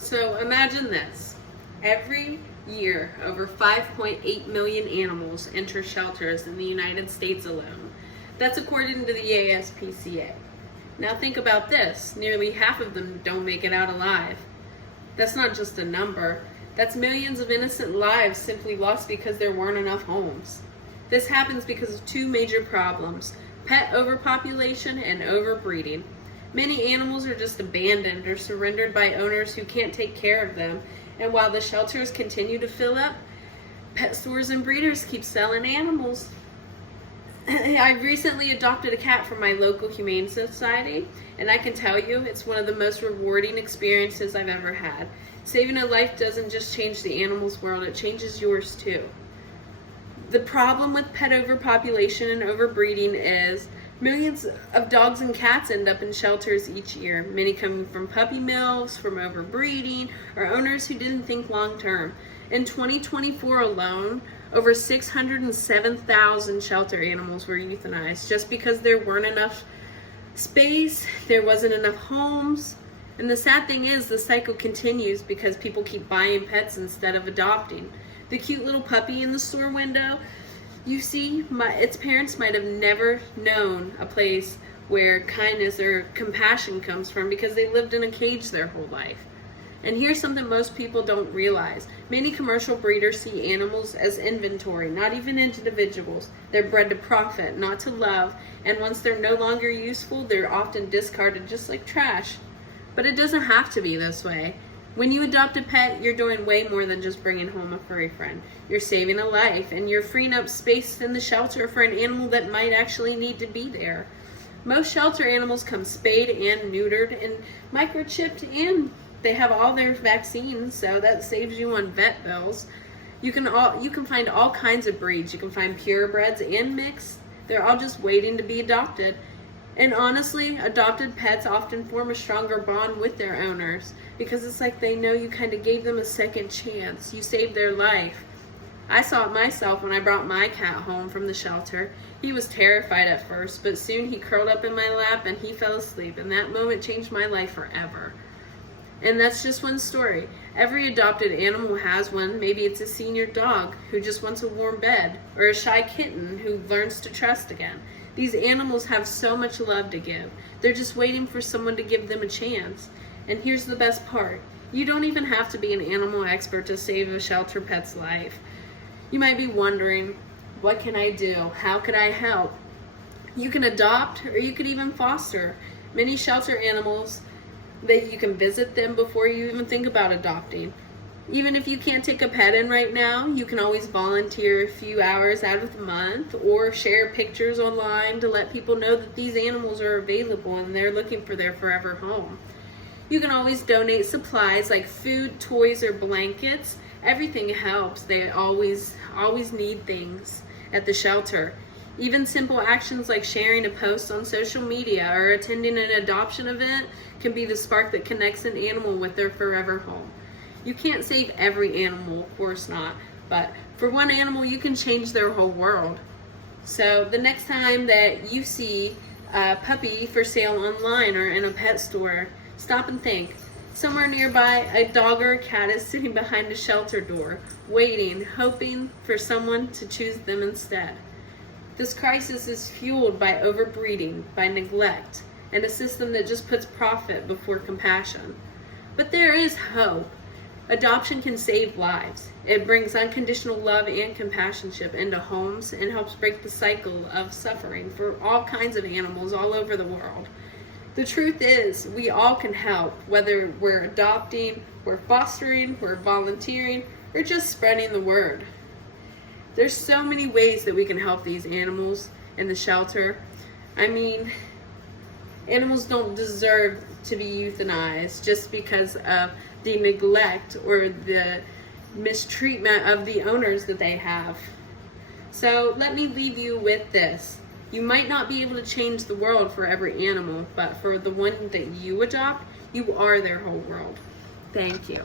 So imagine this. Every year, over 5.8 million animals enter shelters in the United States alone. That's according to the ASPCA. Now think about this. Nearly half of them don't make it out alive. That's not just a number. That's millions of innocent lives simply lost because there weren't enough homes. This happens because of two major problems: pet overpopulation and overbreeding. Many animals are just abandoned or surrendered by owners who can't take care of them, and while the shelters continue to fill up, pet stores and breeders keep selling animals. I recently adopted a cat from my local humane society, and I can tell you it's one of the most rewarding experiences I've ever had. Saving a life doesn't just change the animal's world, it changes yours too. The problem with pet overpopulation and overbreeding is millions of dogs and cats end up in shelters each year, many coming from puppy mills, from overbreeding, or owners who didn't think long term. In 2024 alone, over 607,000 shelter animals were euthanized just because there weren't enough space, there wasn't enough homes. And the sad thing is, the cycle continues because people keep buying pets instead of adopting. The cute little puppy in the store window, you see, its parents might have never known a place where kindness or compassion comes from because they lived in a cage their whole life. And here's something most people don't realize. Many commercial breeders see animals as inventory, not even individuals. They're bred to profit, not to love, and once they're no longer useful, they're often discarded just like trash. But it doesn't have to be this way. When you adopt a pet, you're doing way more than just bringing home a furry friend. You're saving a life, and you're freeing up space in the shelter for an animal that might actually need to be there. Most shelter animals come spayed and neutered and microchipped, and they have all their vaccines, so that saves you on vet bills. You can find all kinds of breeds. You can find purebreds and mixed. They're all just waiting to be adopted. And honestly, adopted pets often form a stronger bond with their owners because it's like they know you kind of gave them a second chance. You saved their life. I saw it myself when I brought my cat home from the shelter. He was terrified at first, but soon he curled up in my lap and he fell asleep, and that moment changed my life forever. And that's just one story. Every adopted animal has one. Maybe it's a senior dog who just wants a warm bed, or a shy kitten who learns to trust again. These animals have so much love to give. They're just waiting for someone to give them a chance. And here's the best part. You don't even have to be an animal expert to save a shelter pet's life. You might be wondering, what can I do? How could I help? You can adopt, or you could even foster. Many shelter animals, that you can visit them before you even think about adopting. Even if you can't take a pet in right now, you can always volunteer a few hours out of the month or share pictures online to let people know that these animals are available and they're looking for their forever home. You can always donate supplies like food, toys, or blankets. Everything helps. They always need things at the shelter. Even simple actions like sharing a post on social media or attending an adoption event can be the spark that connects an animal with their forever home. You can't save every animal, of course not, but for one animal you can change their whole world. So the next time that you see a puppy for sale online or in a pet store, stop and think. Somewhere nearby, a dog or a cat is sitting behind a shelter door, waiting, hoping for someone to choose them instead. This crisis is fueled by overbreeding, by neglect, and a system that just puts profit before compassion. But there is hope. Adoption can save lives. It brings unconditional love and companionship into homes and helps break the cycle of suffering for all kinds of animals all over the world. The truth is, we all can help, whether we're adopting, we're fostering, we're volunteering, or just spreading the word. There's so many ways that we can help these animals in the shelter. I mean, animals don't deserve to be euthanized just because of the neglect or the mistreatment of the owners that they have. So let me leave you with this. You might not be able to change the world for every animal, but for the one that you adopt, you are their whole world. Thank you.